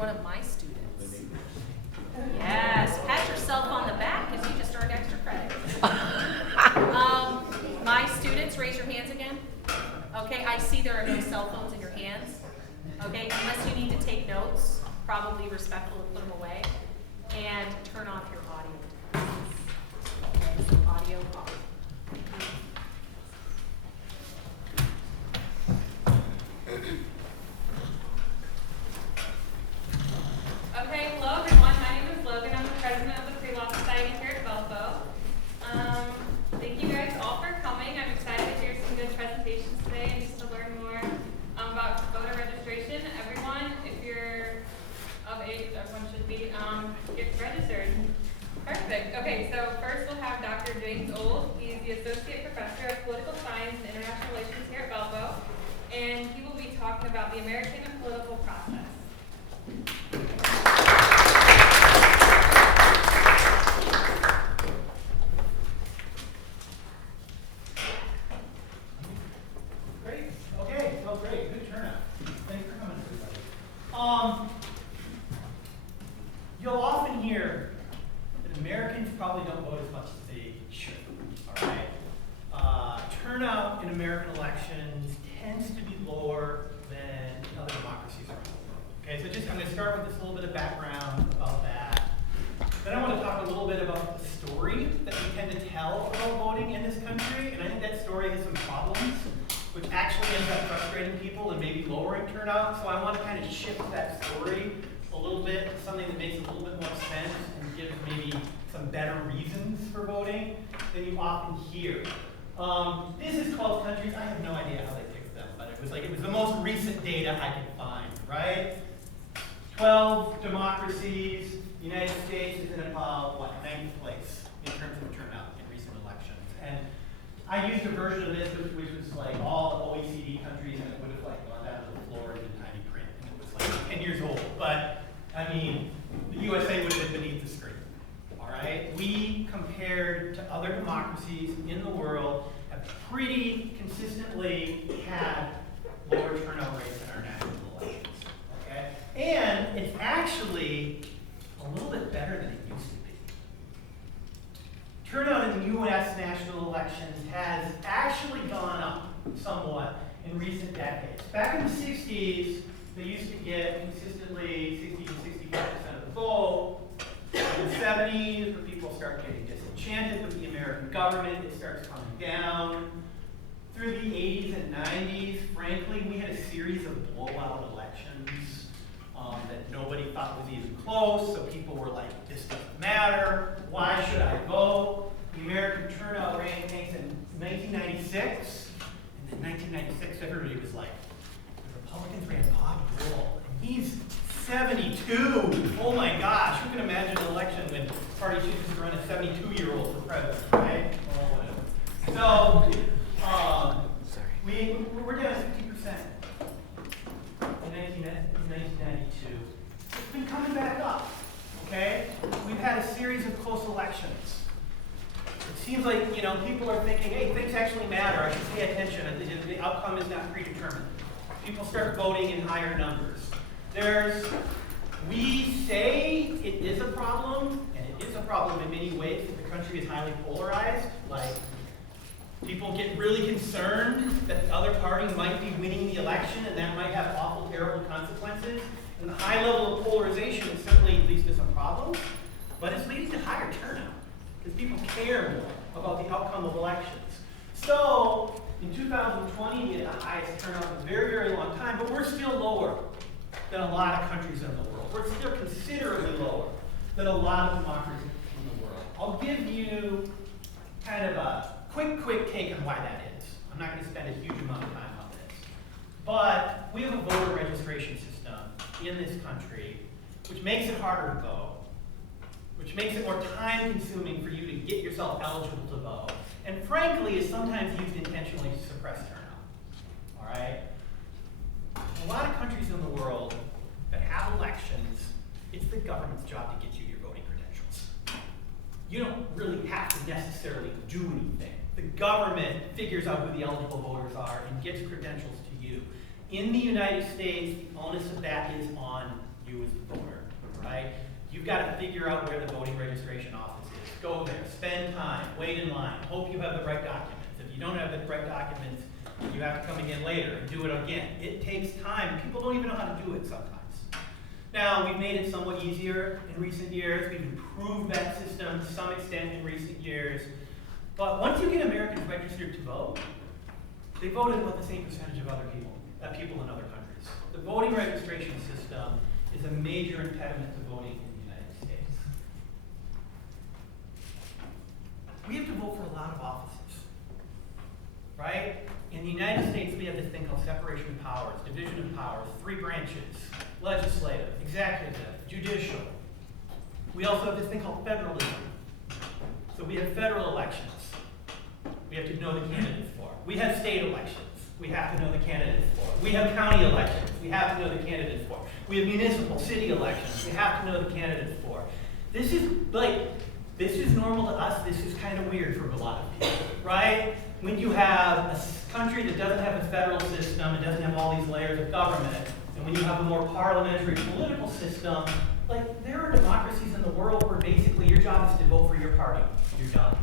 one of my students. Yes, pat yourself on the back because you just earned extra credit. My students, raise your hands again. Okay, I see there are no cell phones in your hands. Okay, unless you need to take notes, probably respectful to put them away. And turn off your audio. Okay, so audio off. Okay, hello everyone. My name is Logan. I'm the president of the Pre-Law Society here at Valpo. Thank you guys all for coming. I'm excited to hear some good presentations today and just to learn more about voter registration. Everyone, if you're of age, everyone should be, get registered. Perfect. Okay, so first we'll have Dr. James Old. He's the Associate Professor of Political Science and International Relations here at Valpo, and he will be talking about the American political process. Great. Okay. Oh, great. Good turnout. Thanks for coming, everybody. You'll often hear that Americans probably don't vote as much as they should. All right. Turnout in American elections tends to be lower than in other democracies around the world. Okay. So I'm going to start with this little bit of background about that. Then I want to talk a little bit about the story that we tend to tell about voting in this country, and I think that story has some problems, which actually ends up frustrating people and maybe lowering turnout. So I want to kind of shift that story a little bit to something that makes a little bit more sense and gives maybe some better reasons for voting than you often hear. This is 12 countries. I have no idea how they picked them, but it was the most recent data I could find, right? 12 democracies. The United States is in about, 9th place in terms of turnout in recent elections. And I used a version of this which was like all the OECD countries, and it would have like gone down to the floor in tiny print, and it was like 10 years old. But I mean, the USA would have been beneath the screen. All right, we compared to other democracies in the world have pretty consistently had lower turnout rates in our national elections. Okay, and it's actually a little bit better than it used to be. Turnout in the U.S. national elections has actually gone up somewhat in recent decades. Back in the 60s, they used to get consistently 60 to 65% of the vote. In the 70s, when people start getting disenchanted with the American government, it starts coming down. Through the 80s and 90s, frankly, we had a series of blowout elections that nobody thought was even close, so people were like, this doesn't matter, why should I vote? The American turnout rate tanks in 1996, and in 1996 everybody was like, the Republicans ran Bob Dole, and he's 72. Oh my gosh, who can imagine an election when the party chooses to run a 72-year-old for president, right? Well, whatever. So, we're down to 50%. In 1992. It's been coming back up, okay? We've had a series of close elections. It seems like, people are thinking, hey, things actually matter. I should pay attention. The outcome is not predetermined. People start voting in higher numbers. We say it is a problem, and it is a problem in many ways that the country is highly polarized. Like, people get really concerned that the other party might be winning the election, and that might have awful, terrible consequences. And the high level of polarization certainly leads to some problems, but it's leading to higher turnout because people care more about the outcome of elections. So in 2020, we had the highest turnout in a very, very long time, but we're still lower than a lot of countries in the world. We're still considerably lower than a lot of democracies in the world. I'll give you kind of a quick take on why that is. I'm not going to spend a huge amount of time on this. But we have a voter registration system in this country which makes it harder to vote, which makes it more time consuming for you to get yourself eligible to vote, and frankly is sometimes used intentionally to suppress turnout. All right? A lot of countries in the world that have elections, it's the government's job to get you your voting credentials. You don't really have to necessarily do anything. The government figures out who the eligible voters are and gets credentials to you. In the United States, the onus of that is on you as the voter, right? You've got to figure out where the voting registration office is. Go there, spend time, wait in line, hope you have the right documents. If you don't have the right documents, you have to come again later and do it again. It takes time. People don't even know how to do it sometimes. Now, we've made it somewhat easier in recent years. We've improved that system to some extent in recent years. But once you get Americans registered to vote, they vote at about the same percentage of other people in other countries. The voting registration system is a major impediment to voting in the United States. We have to vote for a lot of offices, right? In the United States, we have this thing called separation of powers, division of powers, 3 branches: legislative, executive, judicial. We also have this thing called federalism. So we have federal elections. We have to know the candidates for. We have state elections. We have to know the candidates for. We have county elections. We have to know the candidates for. We have municipal, city elections. We have to know the candidates for. This is normal to us. This is kind of weird for a lot of people, right? When you have a country that doesn't have a federal system, it doesn't have all these layers of government, and when you have a more parliamentary political system, like there are democracies in the world where basically your job is to vote for your party. You're done.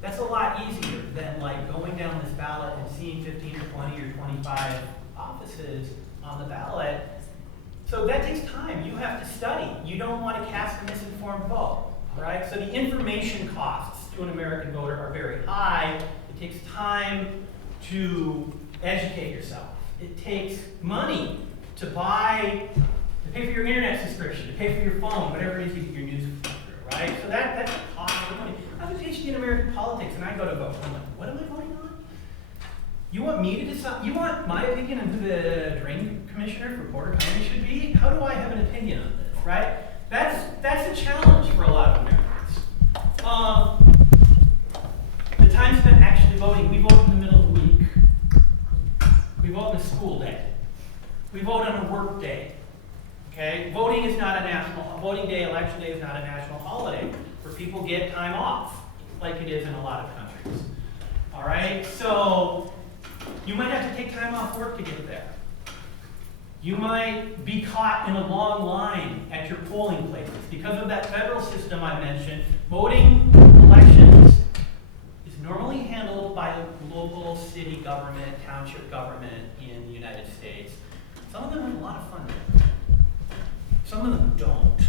That's a lot easier than like going down this ballot and seeing 15 or 20 or 25 offices on the ballot. So that takes time. You have to study. You don't want to cast a misinformed vote, right? So the information costs to an American voter are very high. It takes time to educate yourself. It takes money to pay for your internet subscription, to pay for your phone, whatever it is you get your news through, right? So that's a cost of money. I have a PhD in American politics, and I go to vote. I'm like, what am I voting on? You want me to decide? You want my opinion on who the drain commissioner for Porter County should be? How do I have an opinion on this, right? That's a challenge for a lot of Americans. The time spent actually voting, we vote in the middle of the week. We vote on a school day. We vote on a work day. Okay? Voting is not voting day, election day is not a national holiday where people get time off, like it is in a lot of countries. All right? So you might have to take time off work to get there. You might be caught in a long line at your polling places. Because of that federal system I mentioned, voting elections is normally handled by a local city government, township government in the United States. Some of them have a lot of fun there. Some of them don't.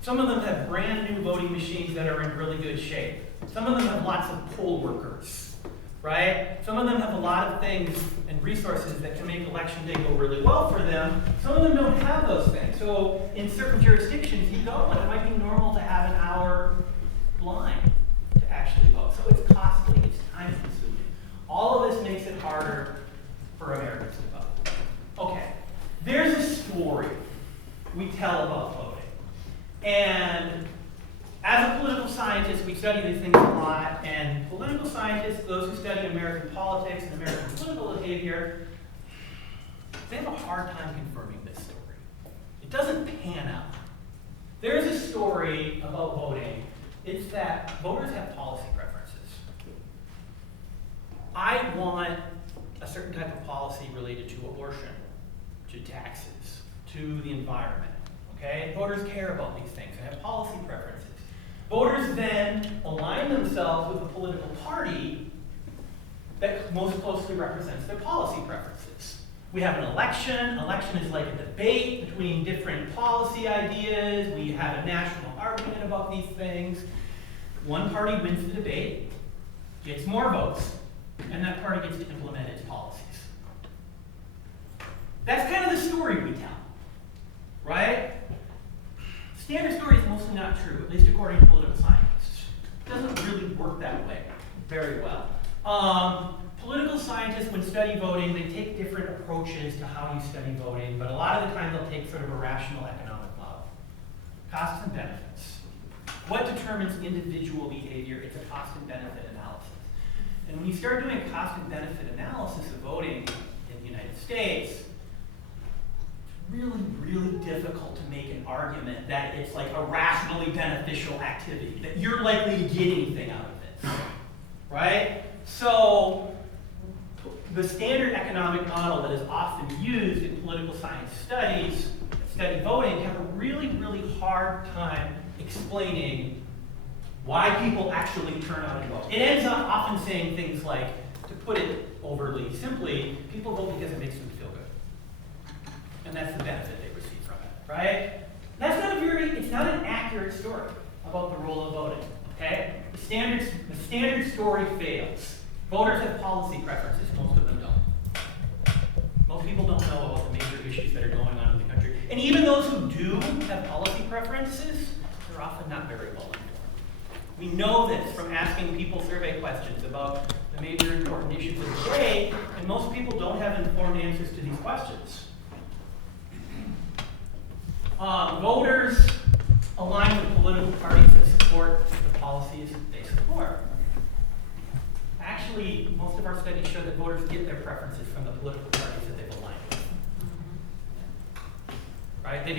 Some of them have brand new voting machines that are in really good shape. Some of them have lots of poll workers, right? Some of them have a lot of things and resources that can make election day go really well for them. Some of them don't have those things. So in certain jurisdictions, you go, and it might be normal to have an hour line to actually vote. So it's costly, it's time consuming. All of this makes it harder for Americans to vote. Okay, there's a story we tell about voting. And as a political scientist, we study these things a lot, and political scientists, those who study American politics and American political behavior, they have a hard time confirming this story. It doesn't pan out. There's a story about voting. It's that voters have policy preferences. I want a certain type of policy related to abortion, to taxes, to the environment. Okay? Voters care about these things and have policy preferences. Voters then align themselves with a political party that most closely represents their policy preferences. We have an election. Election is like a debate between different policy ideas. We have a national argument about these things. One party wins the debate, gets more votes, and that party gets to implement its policies. That's kind of the story we tell, right? Standard story is mostly not true, at least according to political scientists. It doesn't really work that way very well. Political scientists, when study voting, they take different approaches to how you study voting, but a lot of the time they'll take sort of a rational economic model. Costs and benefits. What determines individual behavior? It's a cost and benefit analysis. And when you start doing a cost and benefit analysis of voting in the United States, it's really, really difficult to make an argument that it's like a rationally beneficial activity, that you're likely to get anything out of it, right? So the standard economic model that is often used in political science studies, study voting have a really, really hard time explaining why people actually turn out and vote. It ends up often saying things like, to put it overly simply, people vote because it makes them feel good. And that's the benefit they receive from it, right? That's not it's not an accurate story about the role of voting, okay? The standard story fails. Voters have policy preferences, most of them don't. Most people don't know about the major issues that are going on in the country. And even those who do have policy preferences, they're often not very well informed. We know this from asking people survey questions about the major important issues of the day, and most people don't have informed answers to these questions. Voters align with political parties that support the policies they support. Actually, most of our studies show that voters get their preferences from the political parties that they've aligned with. Right? They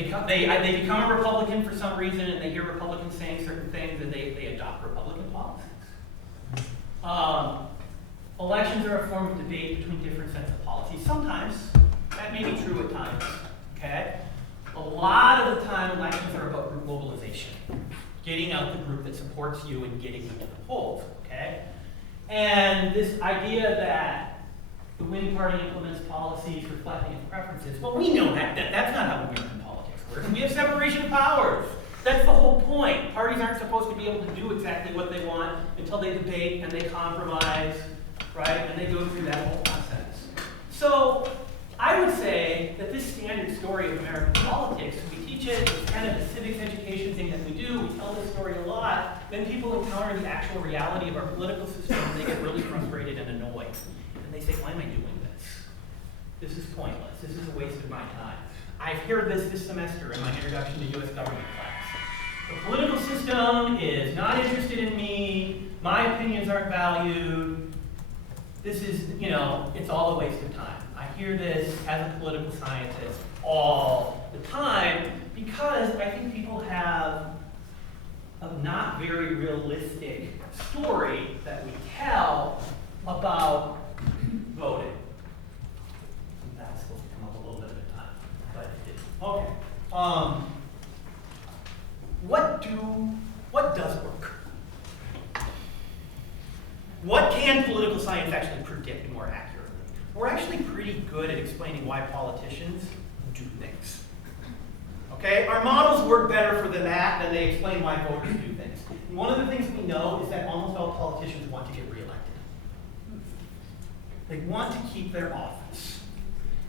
become a Republican for some reason, and they hear Republicans saying certain things, and they adopt Republican policies. Elections are a form of debate between different sets of policies. Sometimes that may be true at times. Okay? A lot of the time, elections are about group mobilization, getting out the group that supports you and getting them to the polls. Okay? And this idea that the winning party implements policies reflecting its preferences, well, we know that's not how American politics works. We have separation of powers. That's the whole point. Parties aren't supposed to be able to do exactly what they want until they debate and they compromise, right? And they go through that whole process. So I would say that this standard story of American politics, we teach it, it's kind of a civics education thing that we do, we tell this story a lot, then people encounter the actual reality of our political system and they get really frustrated and annoyed. And they say, why am I doing this? This is pointless. This is a waste of my time. I've heard this semester in my introduction to U.S. government class. The political system is not interested in me, my opinions aren't valued, this is, it's all a waste of time. I hear this as a political scientist all the time because I think people have a not very realistic story that we tell about voting. That was supposed to come up a little bit at a time, but it didn't. Okay. What does work? What can political science actually predict more accurately? We're actually pretty good at explaining why politicians do things. Okay? Our models work better for that than they explain why voters do things. And one of the things we know is that almost all politicians want to get reelected. They want to keep their office.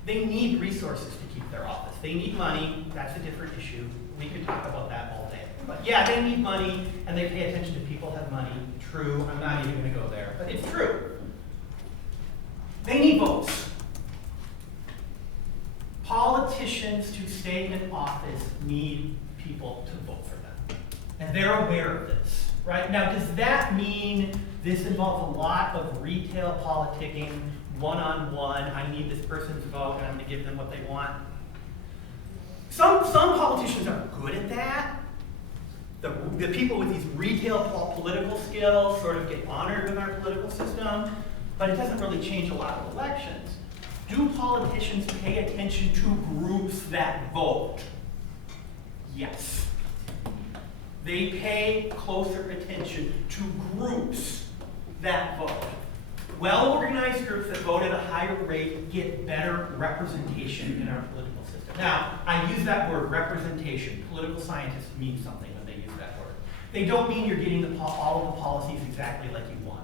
They need resources to keep their office. They need money. That's a different issue. We could talk about that all day. But yeah, they need money, and they pay attention to people have money. True. I'm not even going to go there, but it's true. They need votes. Politicians to stay in office need people to vote for them. And they're aware of this, right? Now, does that mean this involves a lot of retail politicking, one-on-one, I need this person's vote and I'm going to give them what they want? Some politicians are good at that. The people with these retail political skills sort of get honored in our political system, but it doesn't really change a lot of elections. Do politicians pay attention to groups that vote? Yes. They pay closer attention to groups that vote. Well-organized groups that vote at a higher rate get better representation in our political system. Now, I use that word, representation. Political scientists mean something when they use that word. They don't mean you're getting all of the policies exactly like you want.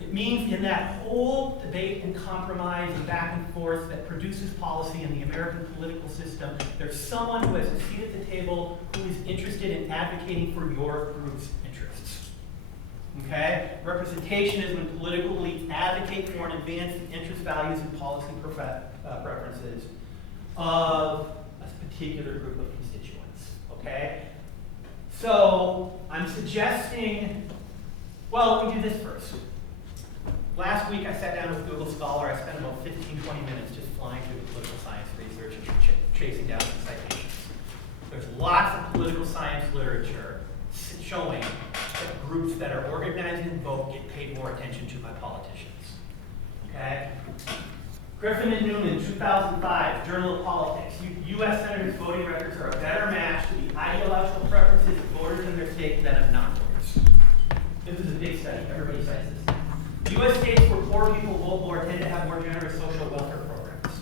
It means in that whole debate and compromise and back and forth that produces policy in the American political system, there's someone who has a seat at the table who is interested in advocating for your group's interests. Okay? Representation is when political elites advocate for and advance the interest, values, and policy preferences of a particular group of constituents. Okay? So I'm suggesting, well, let me do this first. Last week I sat down with Google Scholar. I spent about 15-20 minutes just flying through the political science research and chasing down some citations. There's lots of political science literature showing that groups that are organized and vote get paid more attention to by politicians. Okay? Griffin and Newman, 2005, Journal of Politics. U.S. Senators' voting records are a better match to the ideological preferences of voters in their state than of non-voters. This is a big study. Everybody says this. U.S. states where poor people vote more tend to have more generous social welfare programs.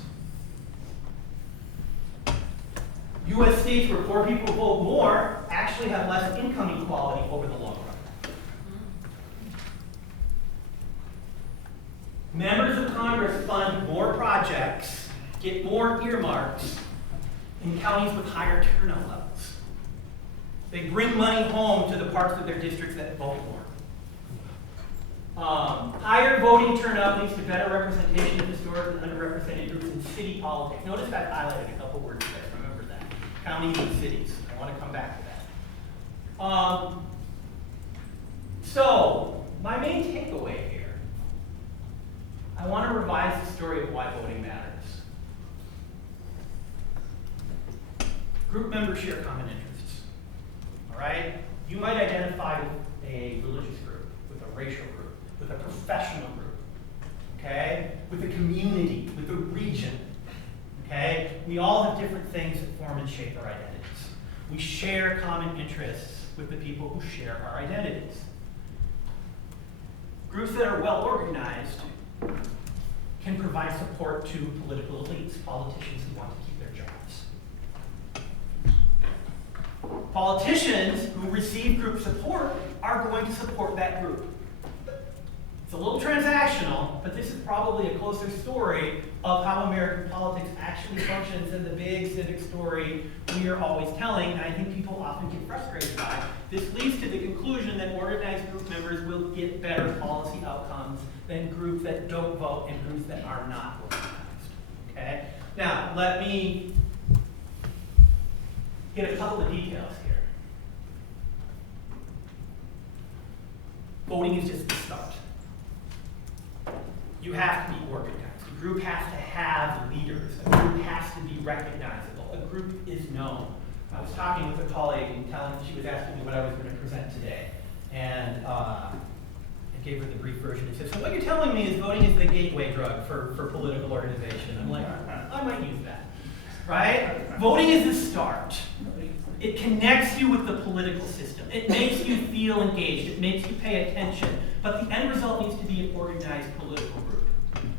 U.S. states where poor people vote more actually have less income inequality over the long run. Members of Congress fund more projects, get more earmarks in counties with higher turnout levels. They bring money home to the parts of their districts that vote more. Higher voting turnout leads to better representation of historically underrepresented groups in city politics. Notice I've highlighted a couple words there. Remember that. Counties and cities. I want to come back to that. So, my main takeaway here, I want to revise the story of why voting matters. Group members share common interests. All right? You might identify with a religious group, with a racial group, with a professional group, okay? With a community, with a region, okay? We all have different things that form and shape our identities. We share common interests with the people who share our identities. Groups that are well organized can provide support to political elites, politicians who want to keep their jobs. Politicians who receive group support are going to support that group. It's a little transactional, but this is probably a closer story of how American politics actually functions than the big civic story we are always telling, and I think people often get frustrated by. This leads to the conclusion that organized group members will get better policy outcomes than groups that don't vote and groups that are not organized. Okay? Now, let me get a couple of details here. Voting is just the start. You have to be organized. A group has to have leaders. A group has to be recognizable. A group is known. I was talking with a colleague and she was asking me what I was going to present today. And I gave her the brief version and said, so what you're telling me is voting is the gateway drug for political organization. I'm like, I might use that. Right? Voting is the start. It connects you with the political system. It makes you feel engaged. It makes you pay attention. But the end result needs to be an organized political group.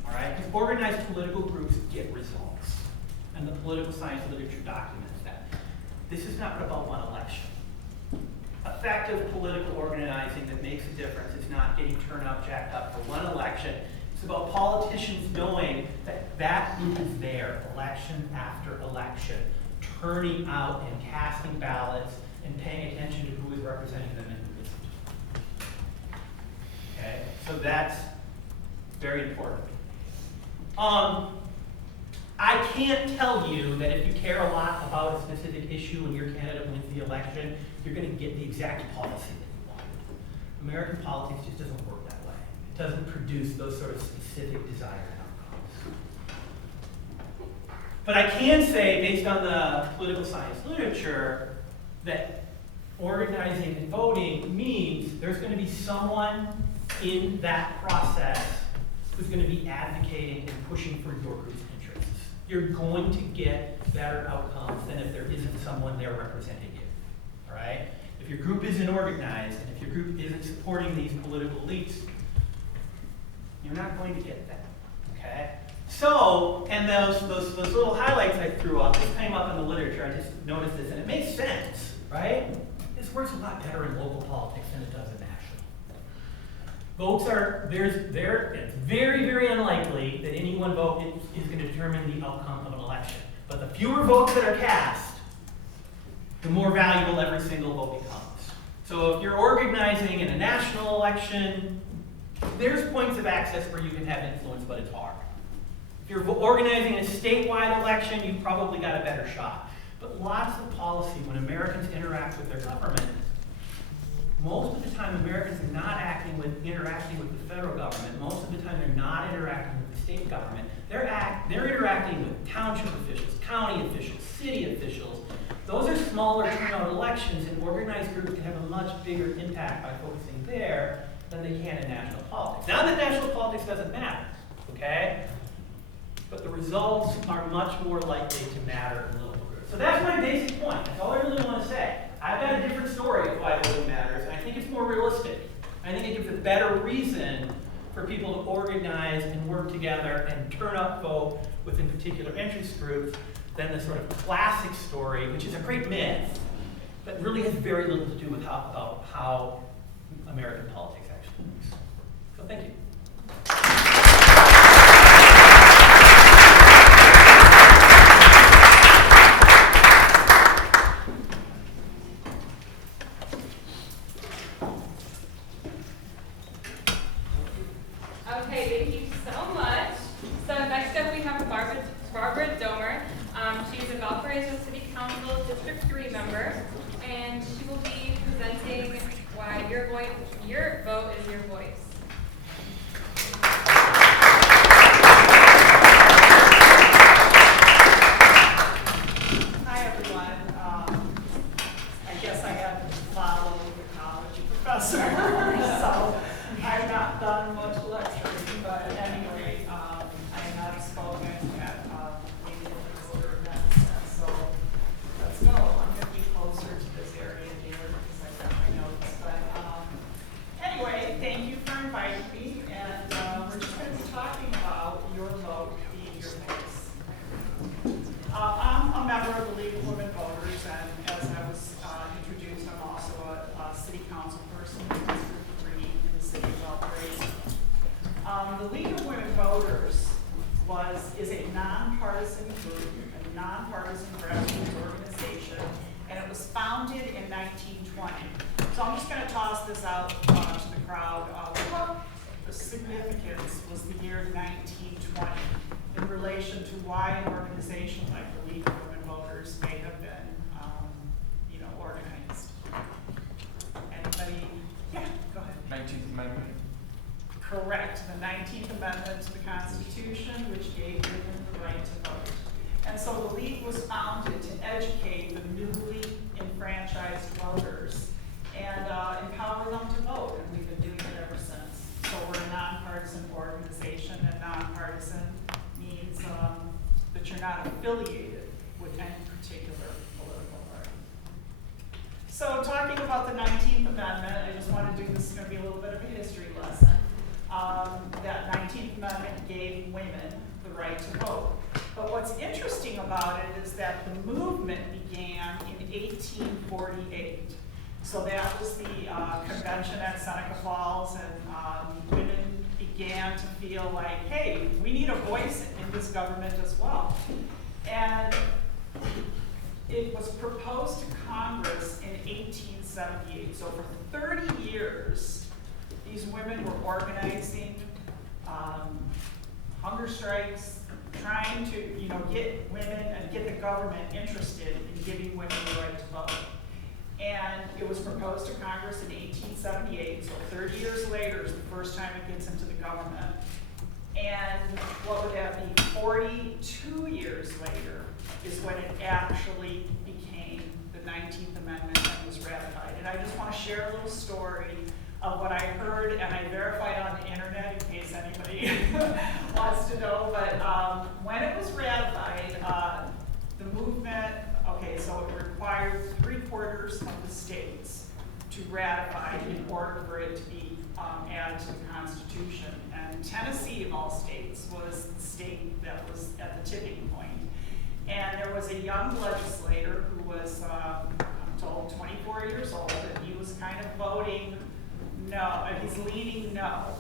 All right? Because organized political groups get results. And the political science literature documents that. This is not about one election. Effective political organizing that makes a difference is not getting turnout jacked up for one election. It's about politicians knowing that that group is there election after election, turning out and casting ballots and paying attention to who is representing them and who isn't. Okay, so that's very important. I can't tell you that if you care a lot about a specific issue and your candidate wins the election, you're going to get the exact policy that you want. American politics just doesn't work that way. It doesn't produce those sort of specific desired outcomes. But I can say, based on the political science literature, that organizing and voting means there's going to be someone in that process who's going to be advocating and pushing for your group's interests. You're going to get better outcomes than if there isn't someone there representing you. All right? If your group isn't organized and if your group isn't supporting these political elites, you're not going to get that. Okay? So, and those little highlights I threw up, this came up in the literature, I just noticed this, and it makes sense, right? This works a lot better in local politics than it does in national. Votes are, it's very, very unlikely that any one vote is going to determine the outcome of an election. But the fewer votes that are cast, the more valuable every single vote becomes. So if you're organizing in a national election, there's points of access where you can have influence, but it's hard. If you're organizing a statewide election, you've probably got a better shot. But lots of policy, when Americans interact with their government, most of the time Americans are not interacting with the federal government. Most of the time they're not interacting with the state government. They're interacting with township officials, county officials, city officials. Those are smaller turnout elections, and organized groups can have a much bigger impact by focusing there than they can in national politics. Not that national politics doesn't matter, okay? but the results are much more likely to matter in little groups. So that's my basic point. That's all I really want to say. I've got a different story of why voting matters, and I think it's more realistic. I think it gives a better reason for people to organize and work together and turn up vote within particular interest groups than the sort of classic story, which is a great myth, but really has very little to do with how American politics actually works. So thank you. Okay, thank you so much. So next up we have Barbara Domer. She's a Valparaiso City Council District 3 member, and she will be presenting why your vote is your voice. Hi, everyone. I guess I have to follow the college professor, so I've not done much lecturing, but anyway, I have spoken at maybe different voter events, and so let's go. I'm going to be closer to this area here because I've got my notes, but anyway, thank you for inviting me, and we're just going to be talking about your vote being your voice. I'm a member of the League of Women Voters, and as I was introduced, I'm also a city council person in District 3 in the city of Valparaiso. The League of Women Voters is a nonpartisan group, a nonpartisan grassroots organization, and it was founded in 1920. So I'm just going to toss this out to the crowd. What the significance was the year 1920 in relation to why an organization like the League of Women Voters may have been, organized. Anybody? Yeah, go ahead. 19th Amendment. Correct. The 19th Amendment to the Constitution, which gave women the right to vote. And so the League was founded to educate the newly enfranchised voters and empower them to vote, and we've been doing it ever since. So we're a nonpartisan organization, and nonpartisan means that you're not affiliated with any particular political party. So talking about the 19th Amendment, I just want to do, this is going to be a little bit of a history lesson. That 19th Amendment gave women the right to vote. But what's interesting about it is that the movement began in 1848. So that was the convention at Seneca Falls, and women began to feel like, hey, we need a voice in this government as well. And it was proposed to Congress in 1878. So for 30 years, these women were organizing hunger strikes, trying to get women and get the government interested in giving women the right to vote. And it was proposed to Congress in 1878, so 30 years later is the first time it gets into the government. And what would that be? 42 years later is when it actually became the 19th Amendment and was ratified. And I just want to share a little story of what I heard, and I verified on the internet in case anybody wants to know. But when it was ratified, the movement, so it required 3/4 of the states to ratify in order for it to be added to the Constitution. And Tennessee, of all states, was the state that was at the tipping point. And there was a young legislator who was, I'm told, 24 years old, and he was kind of voting no, he's leaning no.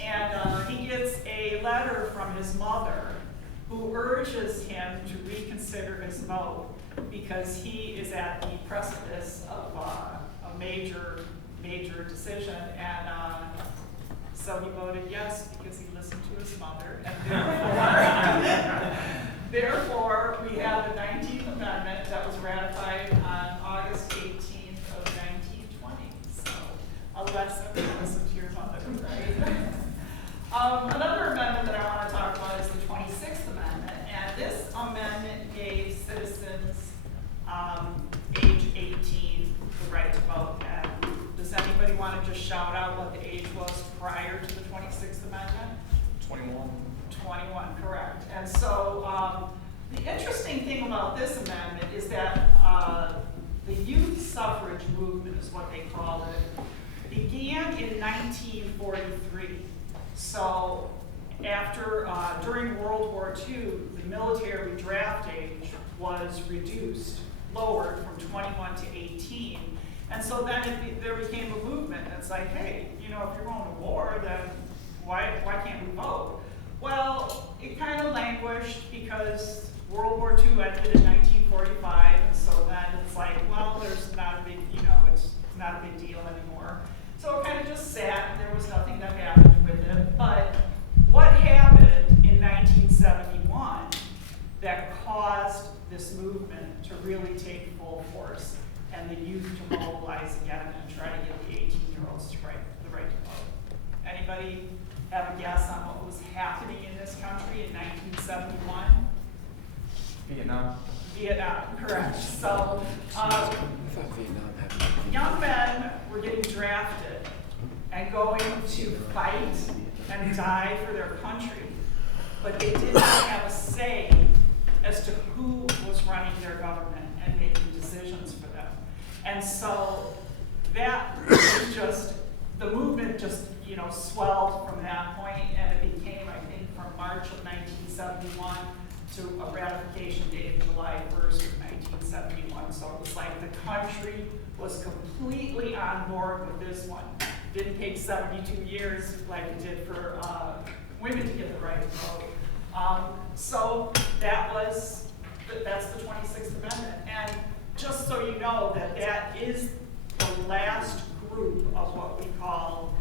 And he gets a letter from his mother who urges him to reconsider his vote because he is at the precipice of a major decision. And so he voted yes because he listened to his mother. And therefore, we have the 19th Amendment that was ratified on August 18th of 1920. So a lesson to listen to your mother, right? Another amendment that I want to talk about is the 26th Amendment, and this amendment gave citizens age 18 the right to vote. And does anybody want to just shout out what the age was prior to the 26th Amendment? 21. 21, correct. in 1943. So after, during World War II, the military draft age was reduced, lowered from 21 to 18. And so then there became a movement that's like, hey, you know, if you're going to war, then why can't we vote? Well, it kind of languished because World War II ended in 1945, and so then it's like, well, there's not a big, you know, it's not a big deal anymore. So it kind of just sat, and there was nothing that happened with it. But what happened in 1971 that caused this movement to really take full force and the youth to mobilize again and try to get the 18-year-olds the right to vote? Anybody have a guess on what was happening in this country in 1971? Vietnam, correct. So young men were getting drafted and going to fight and die for their country, but they did not have a say as to who was running their government and making decisions for them. And so that was just, the movement just, you know, swelled from that point, and it became, I think, from March of 1971 to a ratification date of July 1st of 1971. So it was like the country was completely on board with this one. Didn't take 72 years like it did for women to get the right to vote. So that's the 26th Amendment. And just so you know that is the last group of what we call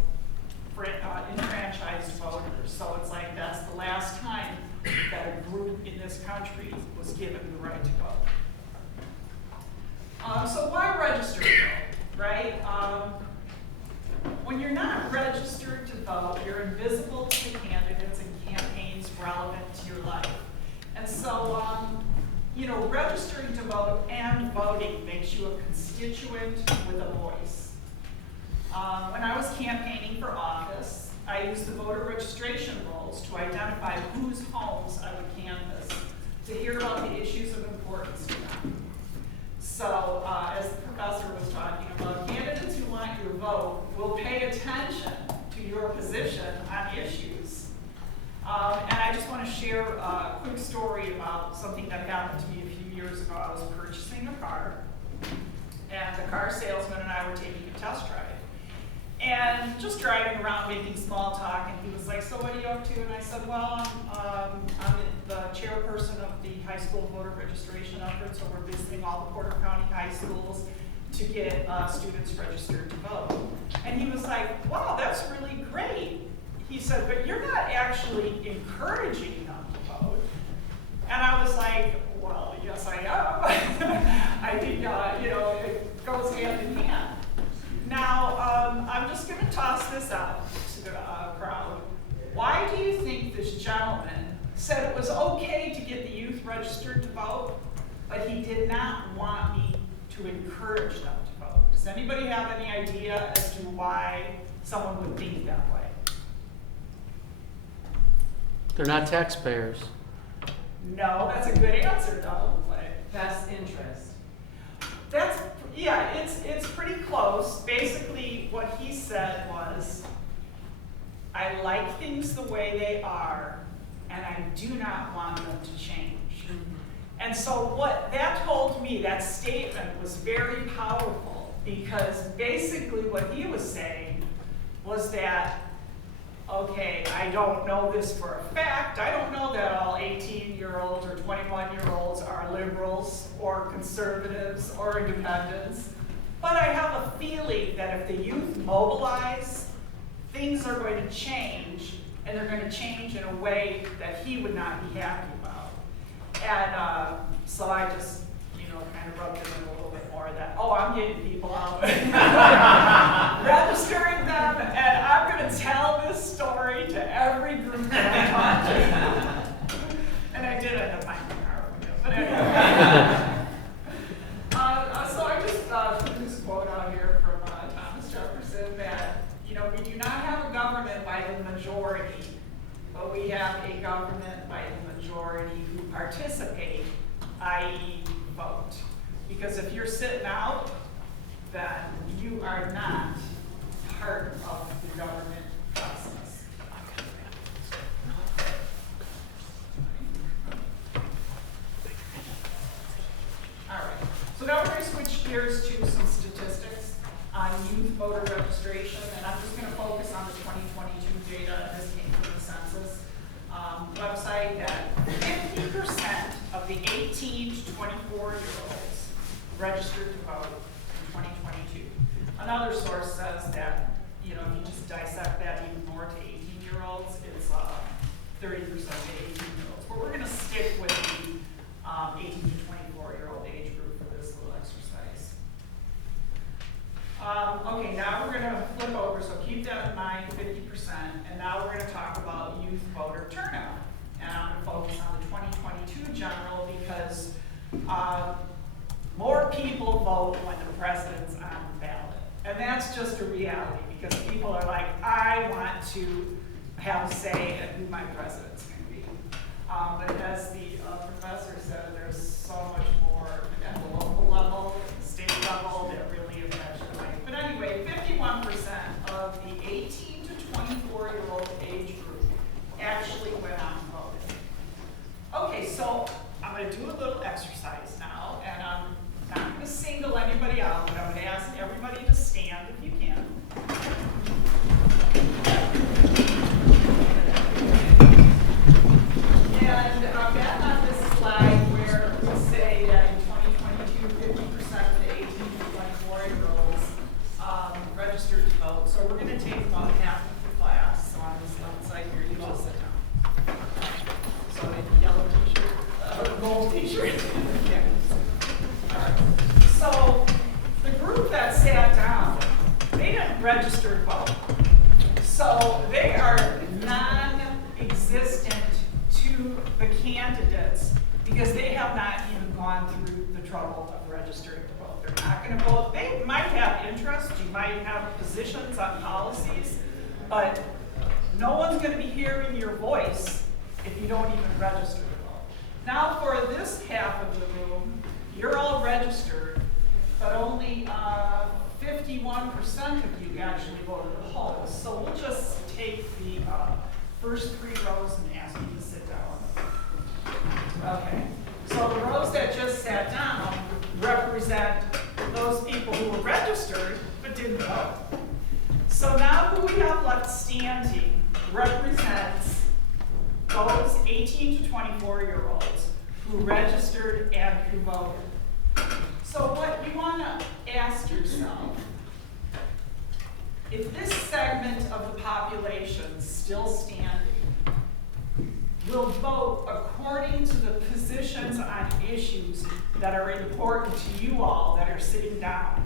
enfranchised voters. So it's like that's the last time that a group in this country was given the right to vote. So why register to vote, right? When you're not registered to vote, you're invisible to the candidates and campaigns relevant to your life. And so, you know, registering to vote and voting makes you a constituent with a voice. When I was campaigning for office, I used the voter registration rolls to identify whose homes I would canvass, to hear about the issues of importance to them. So, as the professor was talking about, candidates who want your vote will pay attention to your position on issues. And I just want to share a quick story about something that happened to me a few years ago. I was purchasing a car, and the car salesman and I were taking a test drive. And just driving around making small talk, and he was like, so what are you up to? And I said, well, I'm the chairperson of the high school voter registration effort, so we're visiting all the Porter County high schools to get students registered to vote. And he was like, wow, that's really great. He said, but you're not actually encouraging them to vote. And I was like, well, yes, I am. I think, you know, it goes hand in hand. Now, I'm just going to toss this out to the crowd. Why do you think this gentleman said it was okay to get the youth registered to vote, but he did not want me to encourage them to vote? Does anybody have any idea as to why someone would think that way? They're not taxpayers. No, that's a good answer, though. Best interest. Yeah, it's pretty close. Basically, what he said was, I like things the way they are, and I do not want them to change. Mm-hmm. And so what that told me, that statement was very powerful, because basically what he was saying was that, okay, I don't know this for a fact. I don't know that all 18-year-olds or 21-year-olds are liberals or conservatives or independents, but I have a feeling that if the youth mobilize, things are going to change, and they're going to change in a way that he would not be happy about. And so I just, you know, kind of rubbed it in a little bit more of that, oh, I'm getting people out, registering them, and I'm going to tell this story to every group that I talk to. And I did end up finding a car from him, but anyway. So I just put this quote out here from Thomas Jefferson that, you know, we do not have a government by the majority, but we have a government by the majority who participate, i.e. vote. Because if you're sitting out, then you are not part of the government process. All right, so now we're going to switch gears to some statistics on youth voter registration, and I'm just going to focus on the 2022 data. This came from the census website, that 50% of the 18 to 24-year-olds registered to vote in 2022. Another source says that, you know, if you just dissect that even more to 18-year-olds, it's 30% to 18-year-olds. But we're going to stick with the 18 to 24-year-old age group for this little exercise. Okay, now we're going to flip over, so keep that in mind, 50%, and now we're going to talk about youth voter turnout. And I'm going to focus on the 2022 general because more people vote when the president's on the ballot. And that's just a reality because people are like, I want to have a say in who my president's going to be. But as the professor said, there's so much more at the local level, state level, that really affects your life. But anyway, 51% of the 18 to 24-year-old age group actually went out and voted. Okay, so I'm going to do a little exercise now, and I'm not going to single anybody out, but I'm going to ask everybody to stand if you can. And I'm back on this slide where we say that in 2022, 50% of the 18 to 24-year-olds registered to vote. So we're going to take about half of the class. So on this left side here, you all sit down. So a yellow t-shirt, gold t-shirt. Yeah. All right. So the group that sat down, they didn't register to vote. So they are non-existent to the candidates because they have not even gone through the trouble of registering to vote. They're not going to vote. They might have interest. You might have positions on policies, but no one's going to be hearing your voice if you don't even register to vote. Now for this half of the room, you're all registered, but only 51% of you actually voted at home. So we'll just take the first 3 rows and ask you to sit down. Okay. So the rows that just sat down represent those people who were registered but didn't vote. So now who we have left standing represents those 18 to 24-year-olds who registered and who voted. So what you want to ask yourself, if this segment of the population still standing will vote according to the positions on issues that are important to you all that are sitting down,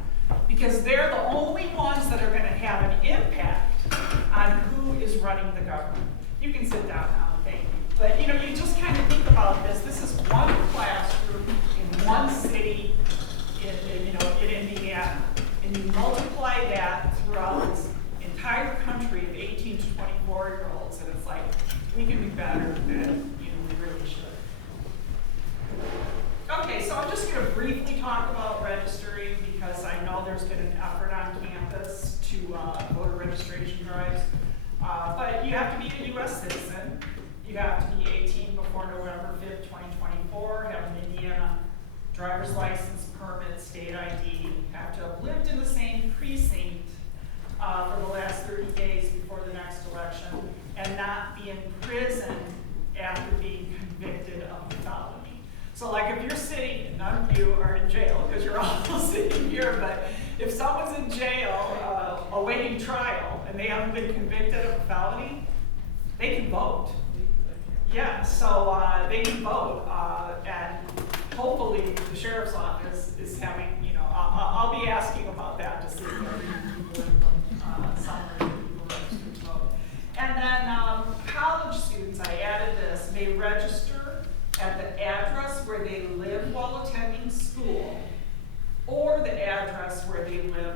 because they're the only ones that are going to have an impact on who is running the government. You can sit down now, thank you. But you know, you just kind of think about this. This is one classroom in one city in Indiana, and you multiply that throughout this entire country of 18 to 24-year-olds, and it's like, we can be better than we really should. Okay, so I'm just going to briefly talk about registering because I know there's been an effort on campus to voter registration drives. But you have to be a U.S. citizen. You have to be 18 before November 5th, 2024, have an Indiana driver's license, permit, state ID. You have to have lived in the same precinct for the last 30 days before the next election and not be in prison after being convicted of a felony. So like if you're sitting, none of you are in jail because you're all sitting here, but if someone's in jail awaiting trial and they haven't been convicted of a felony, they can vote. Yeah, so they can vote, and hopefully the sheriff's office is having, I'll be asking about that to see if there are people in summer people registered to vote. And then college students, I added this, may register at the address where they live while attending school, or the address where they live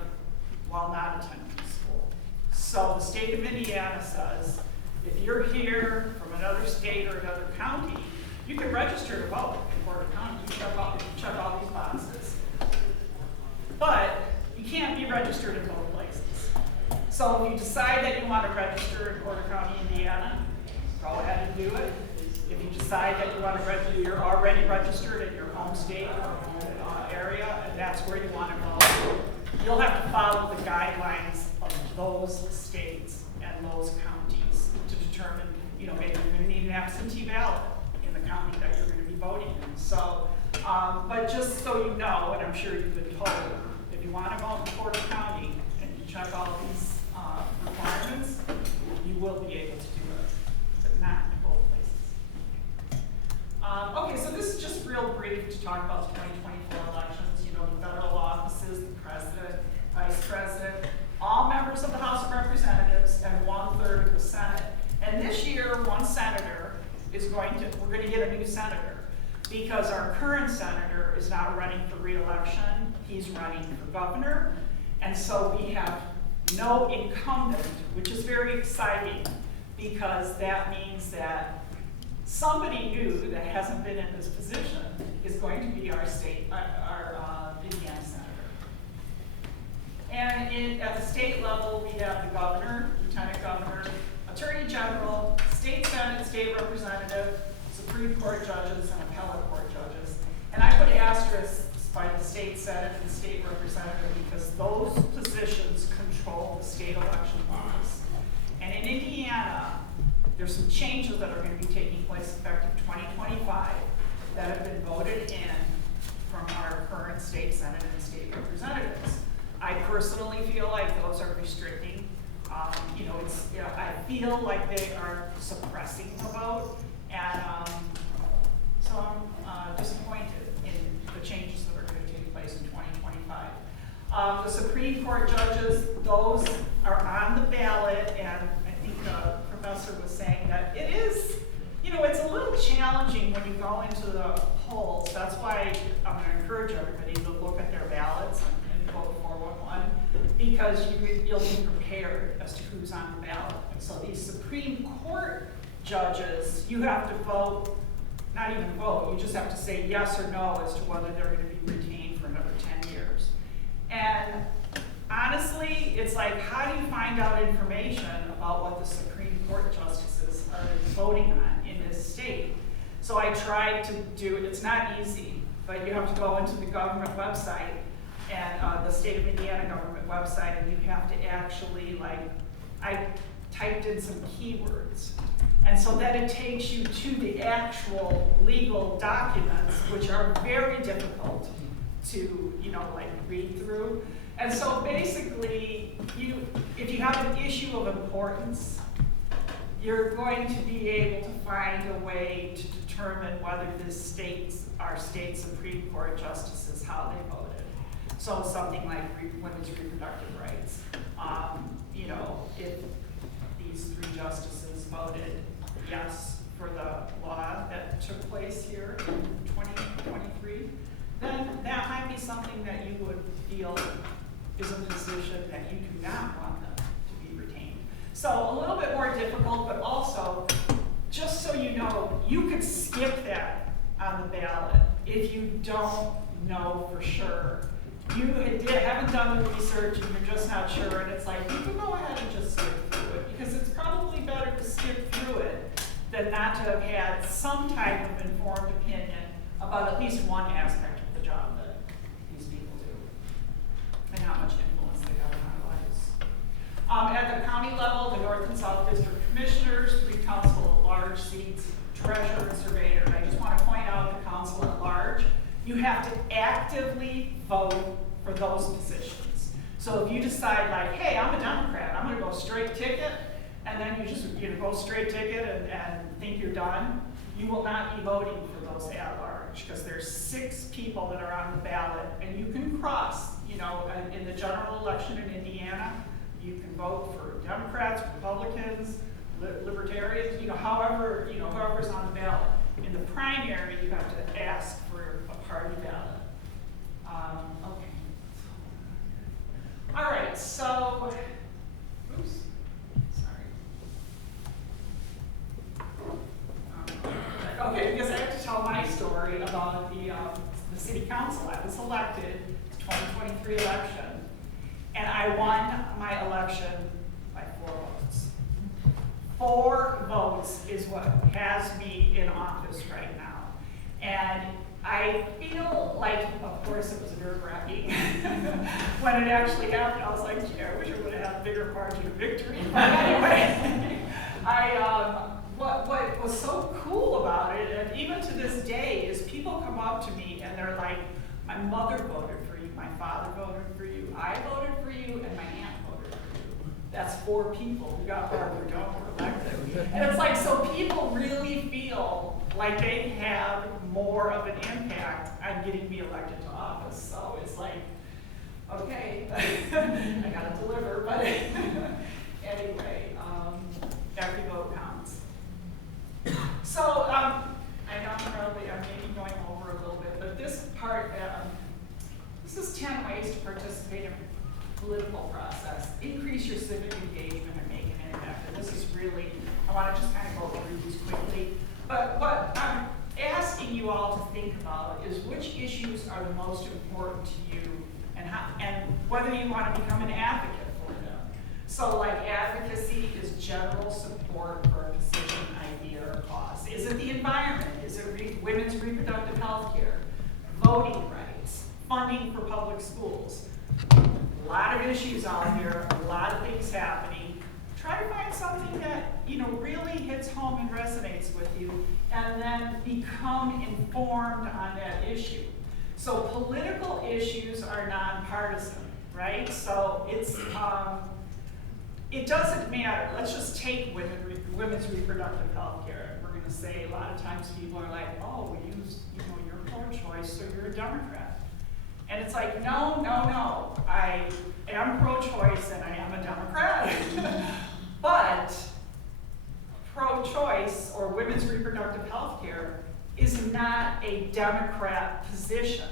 while not attending school. So the state of Indiana says, if you're here from another state or another county, you can register to vote in Porter County. You check all these boxes. But you can't be registered in both places. So register in Porter County, Indiana, go ahead and do it. If you decide that you want to register, you're already registered in your home state or home area, and that's where you want to go, you'll have to follow the guidelines of those states and those counties to determine, you know, maybe you're going to need an absentee ballot in the county that you're going to be voting in. So, but just so you know, and I'm sure you've been told, if you want to vote in Porter County and you check all these requirements, you will be able to do it, but not in both places. Okay, so this is just real brief to talk about the 2024 elections. You know, the federal offices, the president, vice president, all members of the House of Representatives, and 1/3 of the Senate. And this year, one senator is we're going to get a new senator, because our current senator is not running for re-election. He's running for governor. And so we have no incumbent, which is very exciting, because that means that somebody new that hasn't been in this position is going to be our Indiana senator. And at the state level, we have the governor, lieutenant governor, attorney general, state senate, state representative, Supreme Court judges, and appellate court judges. And I put asterisks by the state senate and state representative because those positions control the state election laws. And in Indiana, there's some changes that are going to be taking place effective 2025 that have been voted in from our current state senate and state representatives. I personally feel like those are restricting. I feel like they are suppressing the vote, and so I'm disappointed in the changes that are going to take place in 2025. The Supreme Court judges, those are on the ballot, and I think the professor was saying that it is, it's a little challenging when you go into the polls. That's why I'm going to encourage everybody to look at their ballots and vote 411, because you'll be prepared as to who's on the ballot. And so these Supreme Court judges, you have to vote, not even vote, you just have to say yes or no as to whether they're going to be retained for another 10 years. And honestly, it's like, how do you find out information about what the Supreme Court justices are voting on in this state? So I tried to do it. It's not easy, but you have to go into the government website, and the state of Indiana government website, and you have to actually, I typed in some keywords. And so then it takes you to the actual legal documents, which are very difficult to, read through. And so basically, if you have an issue of importance, you're going to be able to find a way to determine whether our state Supreme Court justices, how they voted. So something like women's reproductive rights. If these 3 justices voted yes for the law that took place here in 2023, then that might be something that you would feel is a position that you do not want them to be retained. So a little bit more difficult, but also, just so you know, you could skip that on the ballot if you don't know for sure. You haven't done the research and you're just not sure, and it's like, you can go ahead and just skip through it, because it's probably better to skip through it than not to have had some type of informed opinion about at least one aspect of the job that these people do, and how much influence they have on our lives. At the county level, the North and South District Commissioners, 3 council at large seats, treasurer and surveyor. And I just want to point out the council at large, you have to actively vote for those positions. So if you decide hey, I'm a Democrat, I'm going to go straight ticket, and then you just go straight ticket and think you're done, you will not be voting for those at large, because there's 6 people that are on the ballot, and you can cross, in the general election in Indiana, you can vote for Democrats, Republicans, Libertarians, whoever's on the ballot. In the primary, you have to ask for a party ballot. Okay. All right, so, oops, sorry. Okay, because I have to tell my story about the city council. I was elected, 2023 election, and I won my election by 4 votes. 4 votes is what has me in office right now. And I feel like, of course, it was nerve-wracking. When it actually happened, I was like, gee, I wish I would have had a bigger margin of victory. But anyway, what was so cool about it, and even to this day, is people come up to me and they're like, my mother voted for you, my father voted for you, I voted for you, and my aunt voted for you. That's 4 people who got Barbara Domer elected. And it's like, so people really feel like they have more of an impact on getting me elected to office. So it's like, okay, I gotta deliver, but anyway, every vote counts. So, I know I'm maybe going over a little bit, but this part, this is 10 ways to participate in political process. Increase your civic engagement and make an impact. And this is really, I want to just kind of go over these quickly. But what I'm asking you all to think about is which issues are the most important to you, and whether you want to become an advocate for them. So like advocacy is general support for a position, idea, or cause. Is it the environment? Is it women's reproductive health care? Voting rights? Funding for public schools? A lot of issues out here, a lot of things happening. Try to find something that really hits home and resonates with you, and then become informed on that issue. So political issues are nonpartisan, right? So it's it doesn't matter. Let's just take women's reproductive health care. We're going to say a lot of times people are like, oh, you're pro-choice, so you're a Democrat. And it's like, no. I am pro-choice and I am a Democrat. But pro-choice or women's reproductive health care is not a Democrat position.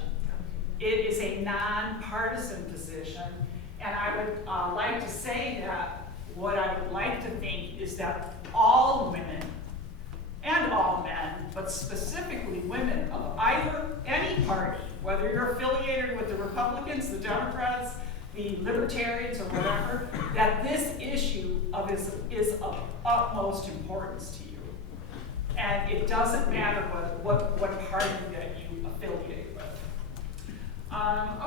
It is a nonpartisan position. And I would like to say that what I would like to think is that all women and all men, but specifically women of any party, whether you're affiliated with the Republicans, the Democrats, the Libertarians, or whatever, that this issue is of utmost importance to you. And it doesn't matter what party that you affiliate with.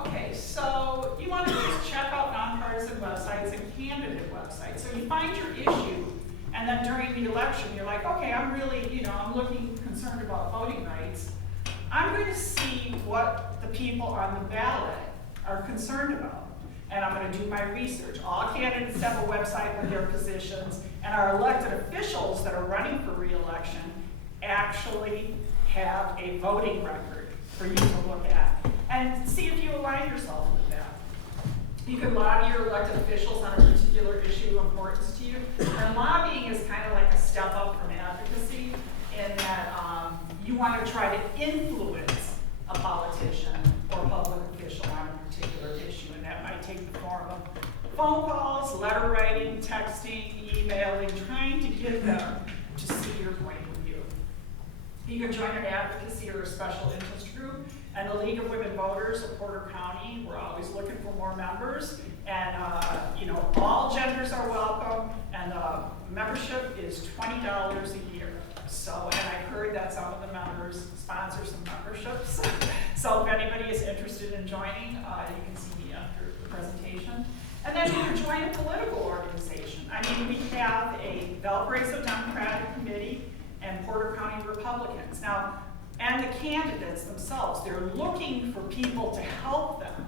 Okay, so you want to just check out nonpartisan websites and candidate websites. So you find your issue, and then during the election, you're like, okay, I'm really, I'm looking concerned about voting rights. I'm going to see what the people on the ballot are concerned about. And I'm going to do my research. All candidates have a website with their positions, and our elected officials that are running for re-election actually have a voting record for you to look at and see if you align yourself with that. You can lobby your elected officials on a particular issue of importance to you. And lobbying is kind of like a step up from advocacy in that you want to try to influence a politician or public official on a particular issue. And that might take the form of phone calls, letter writing, texting, emailing, trying to get them to see your point of view. You can join an advocacy or a special interest group. And the League of Women Voters of Porter County, we're always looking for more members. And all genders are welcome. And membership is $20 a year. So, and I heard that some of the members sponsor some memberships. So if anybody is interested in joining, you can see me after the presentation. And then you can join a political organization. I mean, we have a Valparaiso Democratic Committee and Porter County Republicans. Now, and the candidates themselves, they're looking for people to help them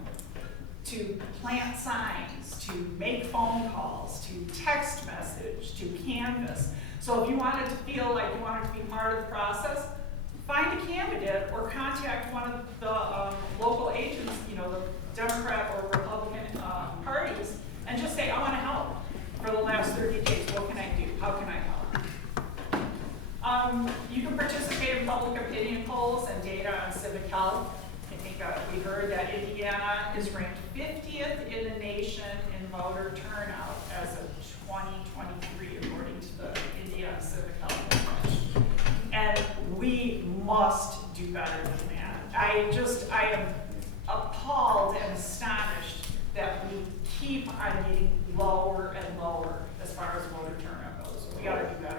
to plant signs, to make phone calls, to text message, to canvass. So if you wanted to feel like you wanted to be part of the process, find a candidate or contact one of the local agents, the Democrat or Republican parties, and just say, I want to help for the last 30 days. What can I do? How can I help? You can participate in public opinion polls and data on civic health. I think we heard that Indiana is ranked 50th in the nation in voter turnout as of 2023, according to the Indiana Civic Health Index. And we must do better than that. I am appalled and astonished that we keep on getting lower and lower as far as voter turnout goes. We gotta do better.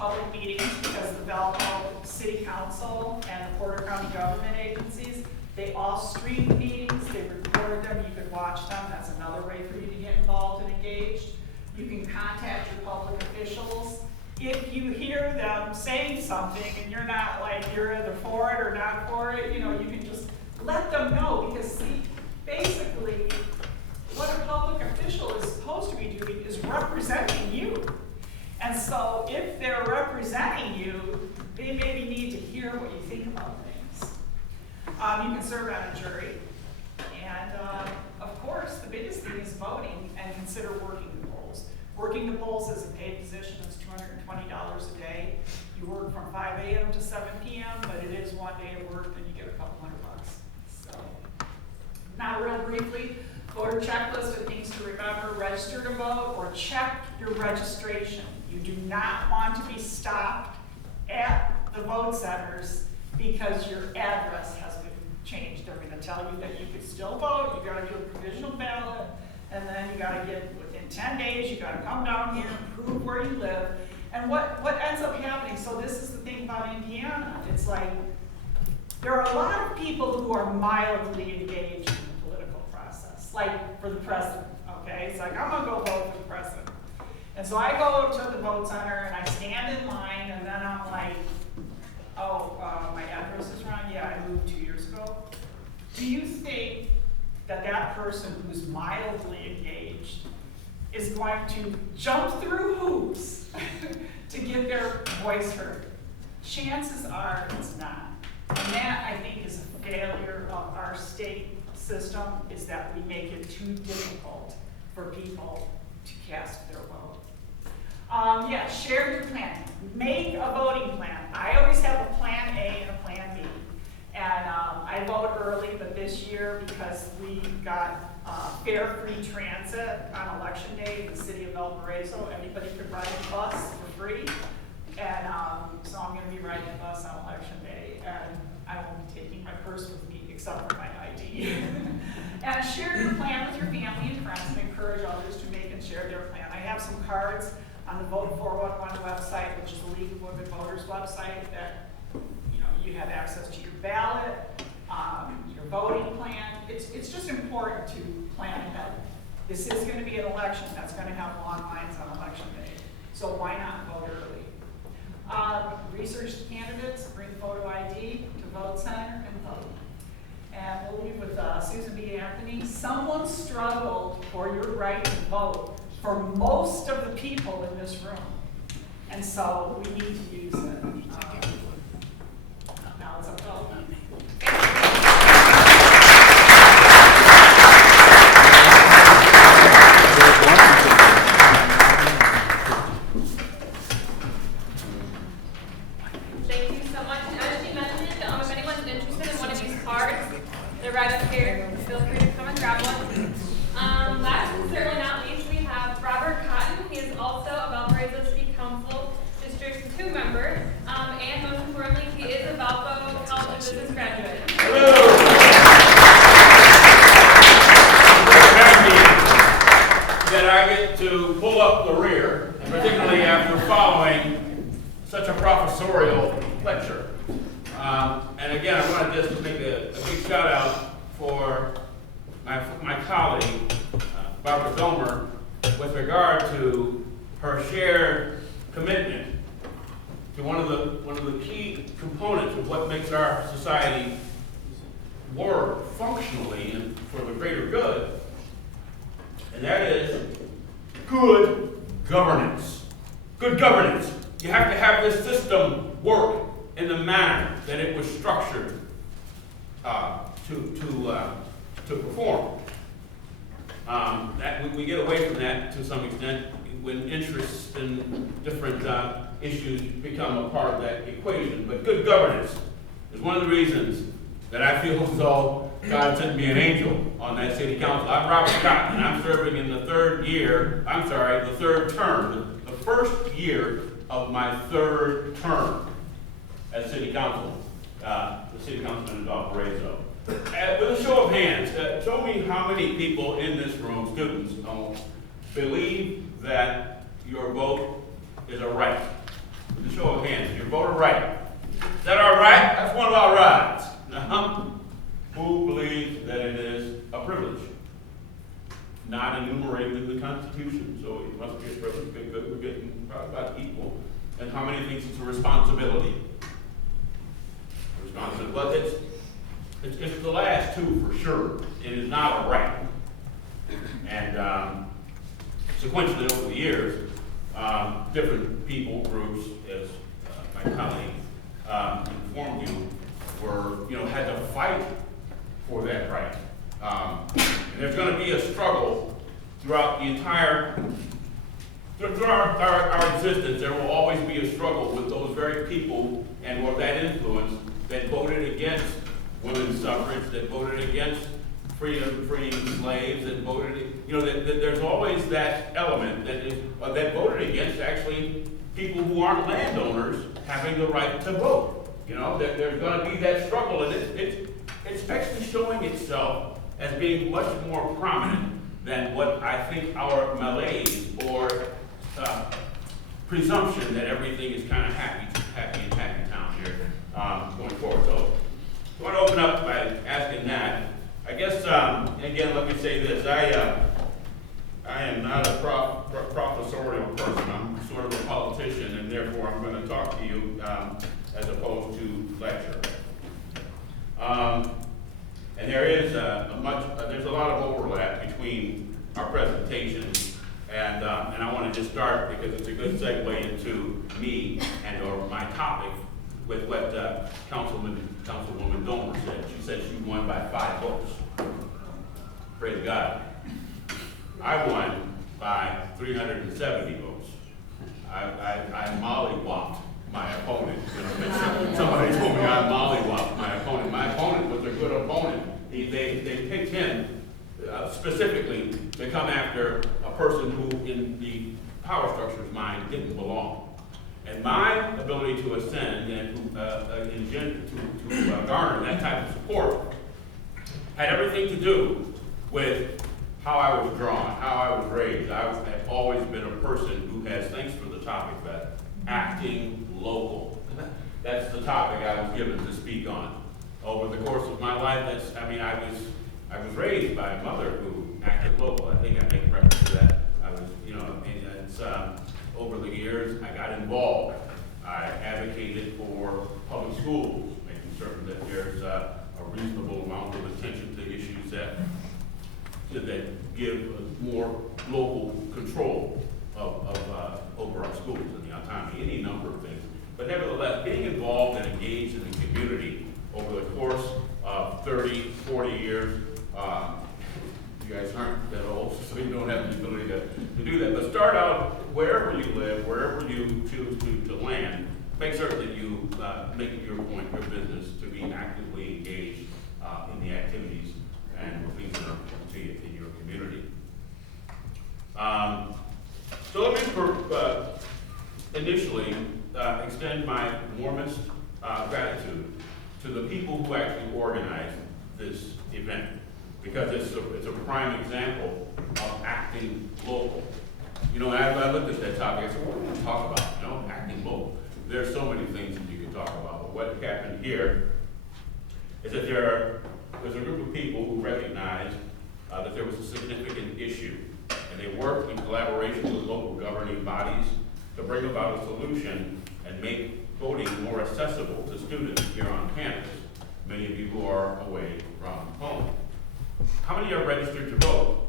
public meetings because the Valpo City Council and the Porter County government agencies, they all stream the meetings, they record them, you could watch them. That's another way for you to get involved and engaged. You can contact your public officials. If you hear them saying something and you're not like, you're either for it or not for it, you know, you can just let them know, because see, basically, what a public official is supposed to be doing is representing you. And so if they're representing you, they maybe need to hear what you think about things. You can serve on a jury. And of course, the biggest thing is voting, and consider working the polls. Working the polls is a paid position. It's $220 a day. You work from 5 a.m. to 7 p.m., but it is one day of work, and you get a couple $100. So, now real briefly, voter checklist of things to remember: register to vote or check your registration. You do not want to be stopped at the vote centers because your address has been changed. They're going to tell you that you can still vote. You got to do a provisional ballot, and then you got to get within 10 days. You got to come down here and prove where you live. And what ends up happening? So this is the thing about Indiana. It's like there are a lot of people who are mildly engaged in the political process, like for the president. Okay, it's like, I'm gonna go vote for the president. And so I go to the vote center and I stand in line, and then I'm like, oh, my address is wrong. Yeah, I moved 2 years ago. Do you think that that person who's mildly engaged is going to jump through hoops to get their voice heard? Chances are it's not. And that, I think, is a failure of our state system, is that we make it too difficult for people to cast their vote. Yeah, share your plan. Make a voting plan. I always have a plan A and a plan B. And I vote early, but this year, because we got fare free transit on election day in the city of Valparaiso, anybody could ride a bus for free. And so I'm going to be riding a bus on election day, and I won't be taking my purse with me except for my ID. And share your plan with your family and friends, and encourage others to make and share their plan. I have some cards on the Vote 411 website, which is the League of Women Voters website, that you have access to your ballot, your voting plan. It's just important to plan ahead. This is going to be an election that's going to have long lines on election day, so why not vote early? Research the candidates, bring photo ID to vote center, and vote. And we'll leave with Susan B. Anthony. Someone struggled for your right to vote for most of the people in this room, and so we need to use it. Now it's up to all of them. Thank you so much. As she mentioned, if anyone's interested in one of these cards, they're right up here. Feel free to come and grab one. Last but certainly not least, we have Robert Cotton. He is also a Valparaiso City Council District 2 member. And most importantly, he is a Valpo Health and Business graduate. Hello. That I get to pull up the rear, particularly after following such a professorial lecture. And again, I wanted just to make a big shout out for my colleague, Barbara Domer, with regard to her shared commitment to one of the key components of what makes our society work functionally and for the greater good, and that is good governance. Good governance. You have to have this system work in the manner that it was structured to perform. That we get away from that to some extent when interests in different issues become a part of that equation. But good governance is one of the reasons that I feel as though God sent me an angel on that city council. I'm Robert Cotton, and I'm serving in the third term, the first year of my third term as city council, the city councilman in Valparaiso. With a show of hands, show me how many people in this room, students, believe that your vote is a right. With a show show of hands, you voted right. Is that all right? That's one of our rights. Who believes that it is a privilege? Not enumerated in the Constitution, so it must be a privilege. Good. We're getting probably about equal. And how many thinks it's a responsibility? But it's the last two for sure. It is not a right. And sequentially over the years, different people, groups, as my colleague informed you, had to fight for that right. And there's going to be a struggle throughout the entire, through our existence. There will always be a struggle with those very people and or that influence that voted against women's suffrage, that voted against freeing slaves, that voted, that there's always that element that voted against actually people who aren't landowners having the right to vote. That there's going to be that struggle, and it's actually showing itself as being much more prominent than what I think our malaise or presumption that everything is kind of happy town here going forward. So I want to open up by asking that. I guess, again, let me say this. I am not a professorial person. I'm sort of a politician, and therefore I'm going to talk to you as opposed to lecture. And there is there's a lot of overlap between our presentations, and I want to just start because it's a good segue into me and or my topic with what Councilwoman Domer said. She said she won by 5 votes. Praise God. I won by 370 votes. I mollywopped my opponent. Somebody told me I mollywopped my opponent. My opponent was a good opponent. They picked him specifically to come after a person who, in the power structure's mind, didn't belong. And my ability to ascend and to garner that type of support had everything to do with how I was drawn, how I was raised. I have always been a person who has, thanks for the topic, Beth, acting local. That's the topic I was given to speak on. Over the course of my life, I was raised by a mother who acted local. I think I make reference to that. I was, it's over the years, I got involved. I advocated for public schools, making certain that there's a reasonable amount of attention to issues that give more local control over our schools and the autonomy, any number of things. But nevertheless, being involved and engaged in the community over the course of 30, 40 years, you guys aren't that old, so you don't have the ability to do that. But start out wherever you live, wherever you choose to land, make certain that you make it your point, your business, to be actively engaged in the activities and things that are important to you in your community. So let me initially extend my warmest gratitude to the people who actually organized this event, because it's a prime example of acting local. I looked at that topic, I said, what do we talk about? Acting local. There's so many things that you can talk about, but what happened here is that there's a group of people who recognized that there was a significant issue, and they worked in collaboration with local governing bodies to bring about a solution and make voting more accessible to students here on campus, many of you who are away from home. How many are registered to vote?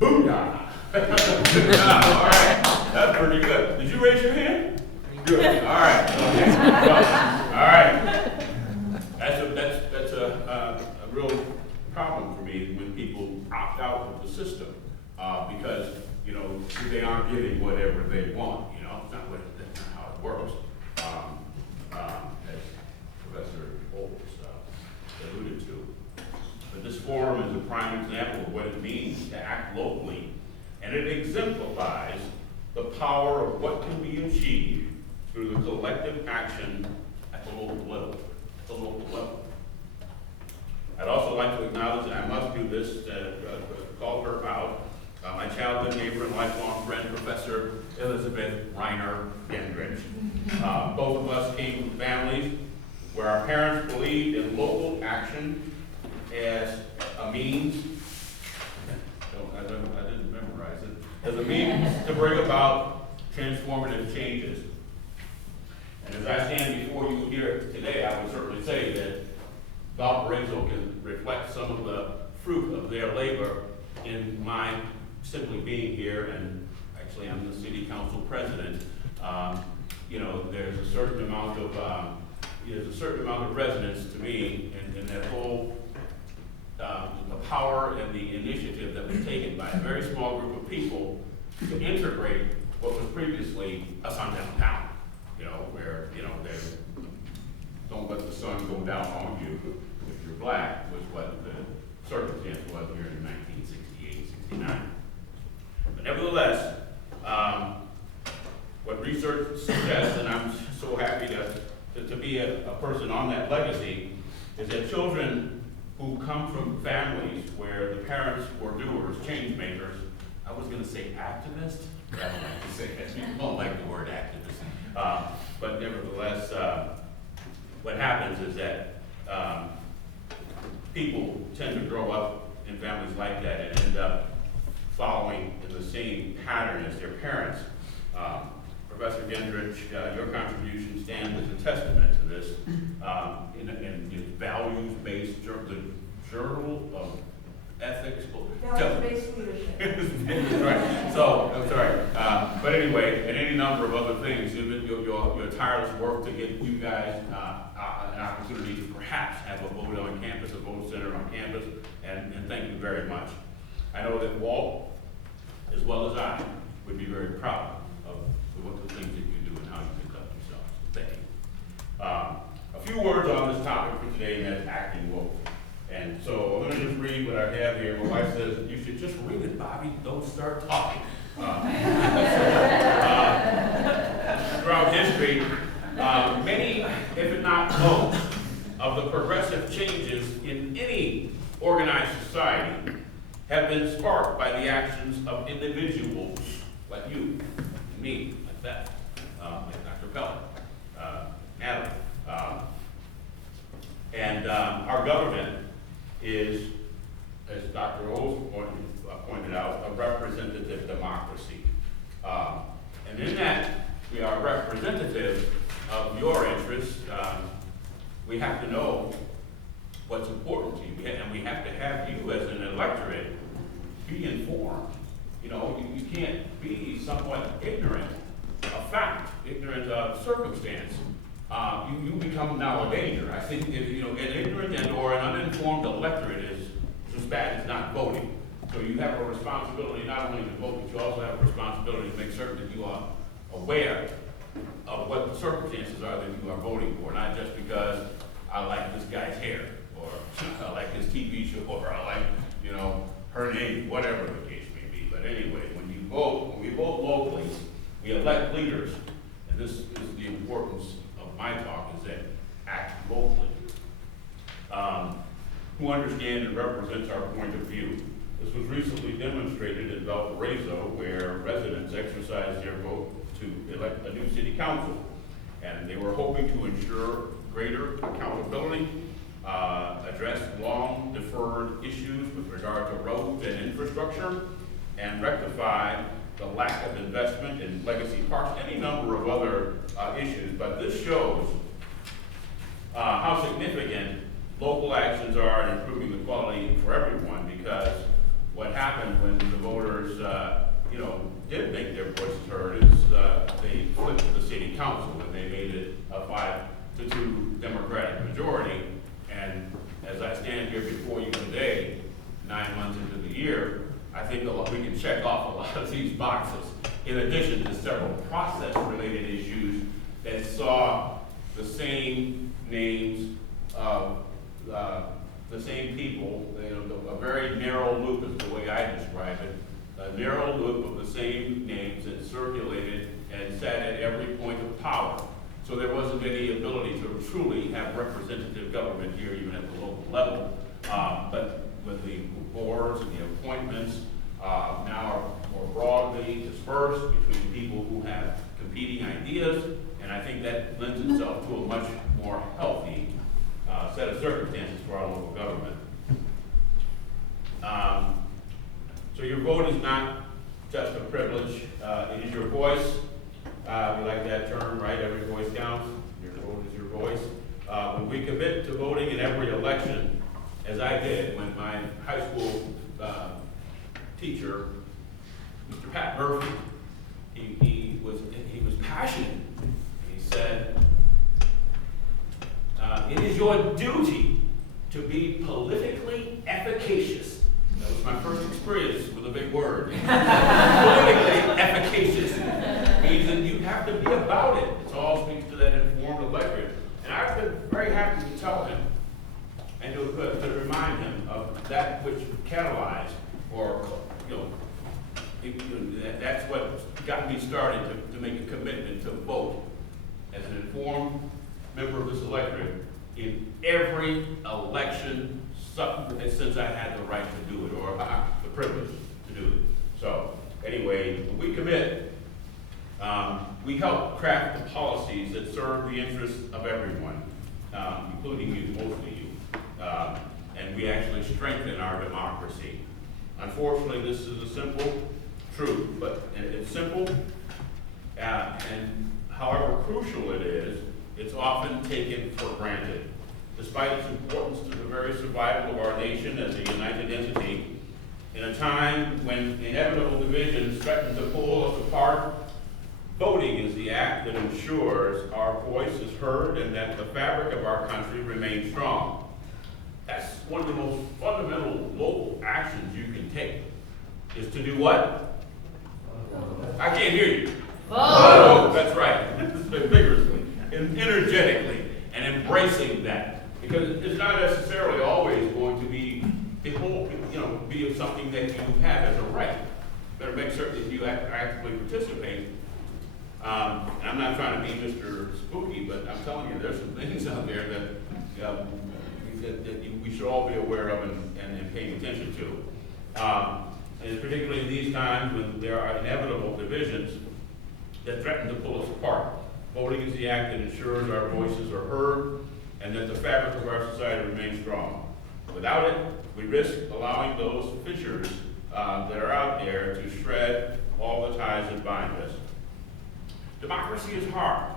Booyah! All right, that's pretty good. Did you raise your hand? Good. All right. Okay. All right. That's a real problem for me when people opt out of the system because they aren't getting whatever they want. That's not how it works. As Professor Bolts alluded to. But this forum is a prime example of what it means to act locally, and it exemplifies the power of what can be achieved through the collective action at the local level. I'd also like to acknowledge, and I must do this, call her out, my childhood neighbor and lifelong friend, Professor Elizabeth Reiner Gendrich. Both of us came from families where our parents believed in local action as a means, I didn't memorize it, as a means to bring about transformative changes. And as I stand before you here today, I would certainly say that Valparaiso can reflect some of the fruit of their labor in my simply being here, and actually I'm the city council president. You know, there's a certain amount of resonance to me in that whole the power and the initiative that was taken by a very small group of people to integrate what was previously a sundown town. You know, where, you know, they don't let the sun go down on you if you're black, was what the circumstance was here in 1968, 69. But nevertheless, what research suggests, and I'm so happy to be a person on that legacy, is that children who come from families where the parents were doers, change makers, I was going to say activist, I don't like to say that, people don't like the word activist, but nevertheless, what happens is that people tend to grow up in families like that and end up following in the same pattern as their parents. Professor Gendrich, your contribution stands as a testament to this in values-based the Journal of Ethics. Value-based leadership. Right. So, I'm sorry. But anyway, and any number of other things, your tireless work to get you guys an opportunity to perhaps have a vote on campus, a vote center on campus, and thank you very much. I know that Walt, as well as I, would be very proud of what the things that you do and how you conduct yourselves. Thank you. A few words on this topic for today, and that's acting local. And so I'm going to just read what I have here. My wife says, you should just read it, Bobby. Don't start talking. Throughout history, many, if not most, of the progressive changes in any organized society have been sparked by the actions of individuals like you, and me, like that, like Dr. Pelley, Natalie. And our government is, as Dr. O's pointed out, a representative democracy. And in that we are representative of your interests. We have to know what's important to you, and we have to have you as an electorate be informed. You know, you can't be somewhat ignorant of fact, ignorant of circumstance. You become now a danger. I think if, you know, an ignorant and or an uninformed electorate is as bad as not voting. So you have a responsibility not only to vote, but you also have a responsibility to make certain that you are aware of what the circumstances are that you are voting for, not just because I like this guy's hair, or I like his TV show, or I like, you know, her name, whatever the case may be. But anyway, when we vote locally, we elect leaders, and this is the importance of my talk, is that act locally. Who understand and represents our point of view. This was recently demonstrated in Valparaiso, where residents exercised their vote to elect a new city council. And they were hoping to ensure greater accountability, address long deferred issues with regard to roads and infrastructure, and rectify the lack of investment in legacy parks, any number of other issues. But this shows how significant local actions are in improving the quality for everyone, because what happened when the voters, you know, did make their voices heard is they flipped to the city council and they made it a 5-2 Democratic majority. And as I stand here before you today, 9 months into the year, I think we can check off a lot of these boxes, in addition to several process-related issues that saw the same names of the same people, you know, a very narrow loop is the way I describe it, a narrow loop of the same names that circulated and sat at every point of power. So there wasn't any ability to truly have representative government here, even at the local level. But with the boards and the appointments now are more broadly dispersed between people who have competing ideas, and I think that lends itself to a much more healthy set of circumstances for our local government. So your vote is not just a privilege, it is your voice. We like that term, right? Every voice counts. Your vote is your voice. When we commit to voting in every election, as I did when my high school teacher, Mr. Pat Murphy, he was passionate. He said, "It is your duty to be politically efficacious." That was my first experience with a big word. Politically efficacious means that you have to be about it. It all speaks to that informed electorate. And I've been very happy to tell him and to remind him of that which catalyzed or, that's what got me started to make a commitment to vote as an informed member of this electorate in every election since I had the right to do it, or the privilege to do it. So, anyway, when we commit, we help craft the policies that serve the interests of everyone, including you, mostly you. And we actually strengthen our democracy. Unfortunately, this is a simple truth, but it's simple, and however crucial it is, it's often taken for granted. Despite its importance to the very survival of our nation as a united entity, in a time when inevitable divisions threaten to pull us apart, voting is the act that ensures our voice is heard and that the fabric of our country remains strong. That's one of the most fundamental local actions you can take, is to do what? I can't hear you. Vote! That's right. Vigorously and energetically and embracing that. Because it's not necessarily always going to be, be something that you have as a right. Better make certain that you actively participate. And I'm not trying to be Mr. Spooky, but I'm telling you, there's some things out there that we should all be aware of and paying attention to. And particularly in these times when there are inevitable divisions that threaten to pull us apart. Voting is the act that ensures our voices are heard and that the fabric of our society remains strong. Without it, we risk allowing those fissures that are out there to shred all the ties that bind us. Democracy is hard.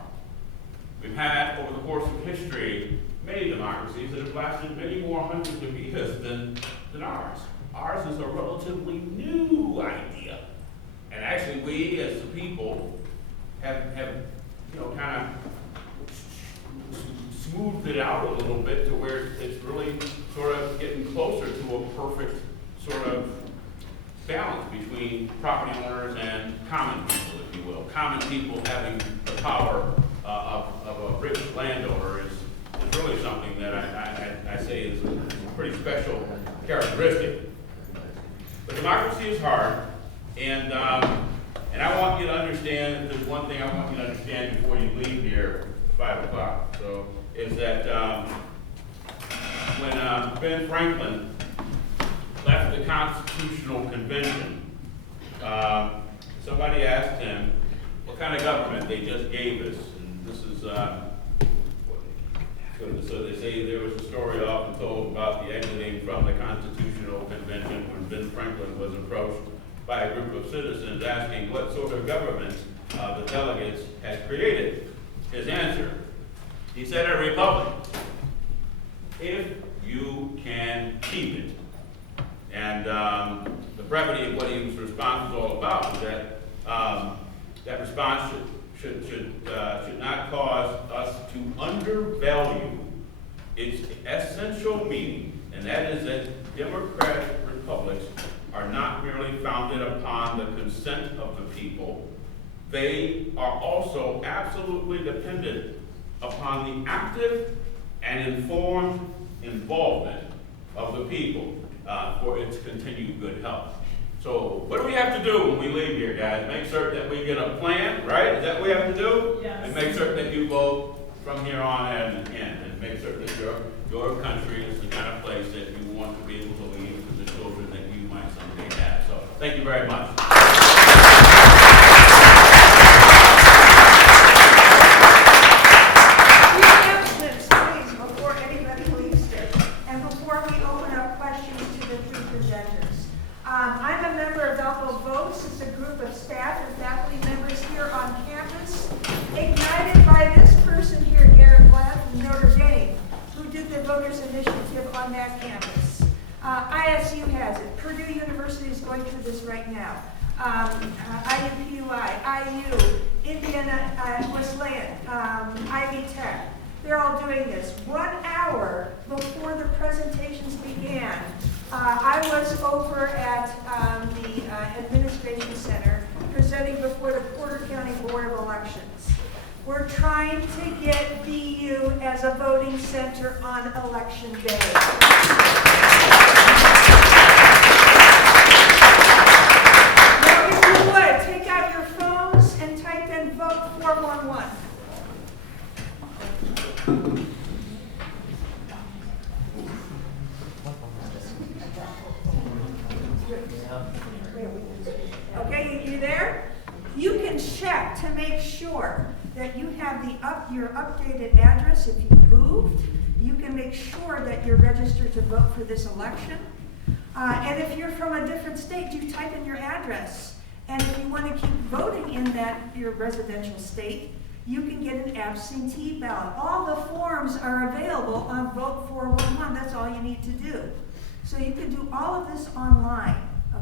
We've had, over the course of history, many democracies that have lasted many more hundreds of years than ours. Ours is a relatively new idea. And actually, we as the people have kind of smoothed it out a little bit to where it's really sort of getting closer to a perfect sort of balance between property owners and common people, if you will. Common people having the power of a rich landowner is really something that I say is a pretty special characteristic. But democracy is hard, and I want you to understand, if there's one thing I want you to understand before you leave here at 5 o'clock, so, is that when Ben Franklin left the Constitutional Convention, somebody asked him what kind of government they just gave us. And this is, so they say there was a story often told about the exiting from the Constitutional Convention when Ben Franklin was approached by a group of citizens asking what sort of government the delegates had created. His answer, he said, a republic, if you can keep it. And the brevity of what his response was all about was that that response should not cause us to undervalue its essential meaning, and that is that democratic republics are not merely founded upon the consent of the people, they are also absolutely dependent upon the active and informed involvement of the people for its continued good health. So what do we have to do when we leave here, guys? Make certain that we get a plan, right? Is that what we have to do? Yes. And make certain that you vote from here on and make certain that your country is the kind of place that you want to be able to leave to the children that you might someday have. So thank you very much. voters initiative on that campus. ISU has it. Purdue University is going through this right now. IUPUI, IU, Indiana Wesleyan, Ivy Tech. They're all doing this. 1 hour before the presentations began, I was over at the Administration Center presenting before the Porter County Board of Elections. We're trying to get VU as a voting center on Election Day. Now, if you would, take out your phones and type in Vote 411. Okay, you there? You can check to make sure that you have your updated address. If you moved, you can make sure that you're registered to vote for this election. And if you're from a different state, you type in your address. And if you want to keep voting in your residential state, you can get an absentee ballot. All the forms are available on Vote 411. That's all you need to do. So you can do all of this online,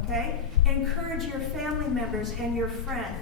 okay? Encourage your family members and your friends